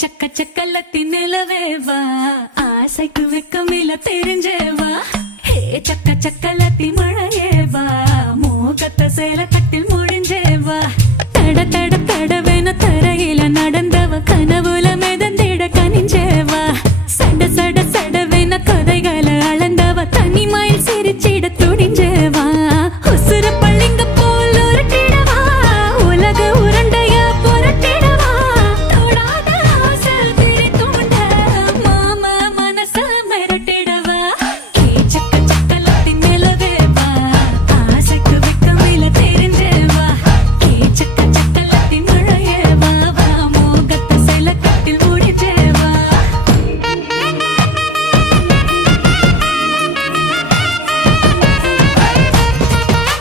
சக்க சக்கலத்தி நிலவேவா ஆசைக்கு வெக்கமில்ல தெரிஞ்சேவா ஹே சக்க சக்கலத்தி மழையேவா